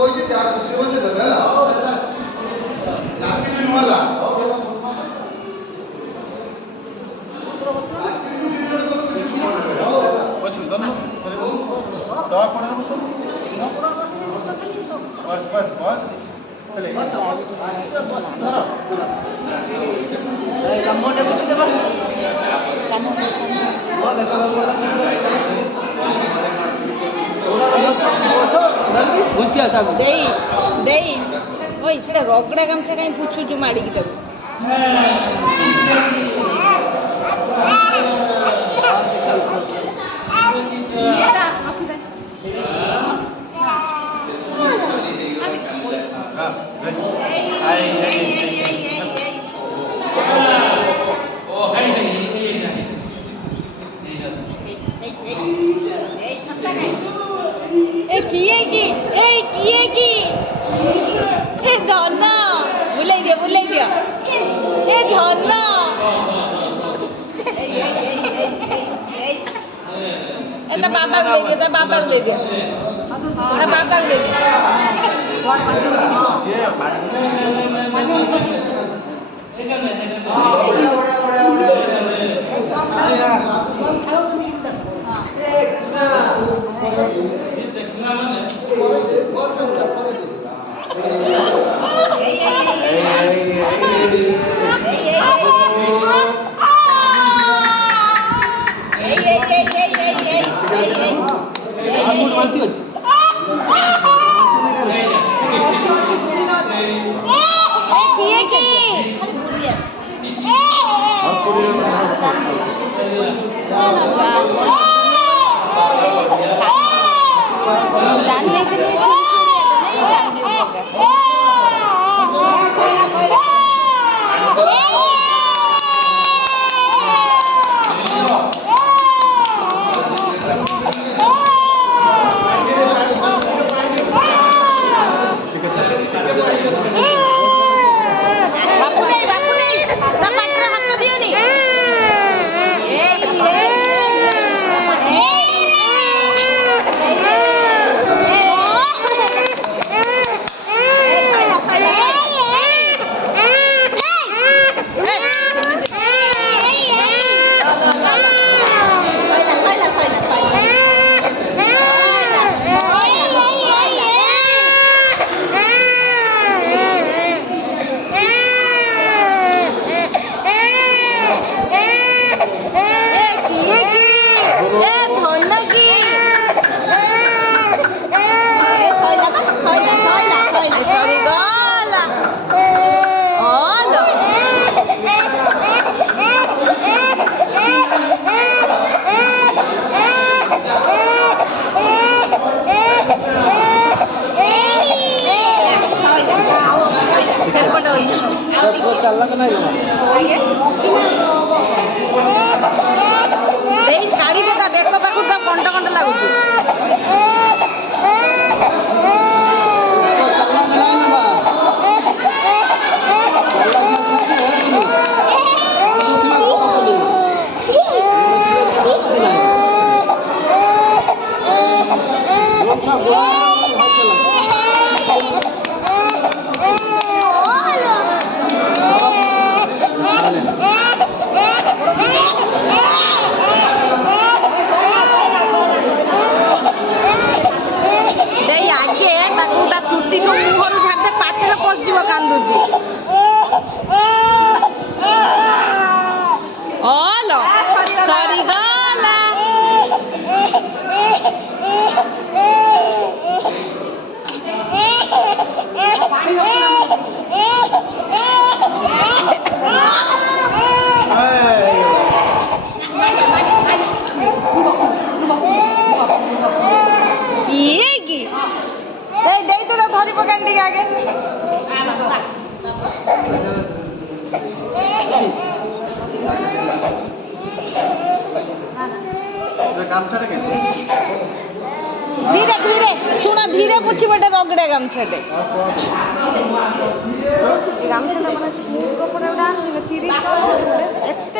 কইছি তা বসে বসে দেবে না চাকরি নিওয়ালা বসুন দয়া করে বসুন বস বস বস চলে কামড়ে বুঝতে পারো ଦେଇ ଦେଇ ଓଇ ସେଟା ରଗଡ଼ା ଗାମଛା କାହିଁ ପୁଛୁଛୁ ମାଡ଼ିକି ତାକୁ किए की ए धन बुलाई दिया ए धन ता बाबा को दे दिया बाबा को दे दिया जानने के लिए बापू नहीं ना पाटर हाथ तो दियो नहीं गाड़ी बेका बेक पाखु कंटा कंटा लगुच चुट्टी सब मुहर झाड़ते पाटे पशिव कांदुची सरीगला धरी पकान टे आगे धीरे धीरे शुण धीरे पुछी बटे रगड़े गामछाटे गामछाटा मैंने 30 टाका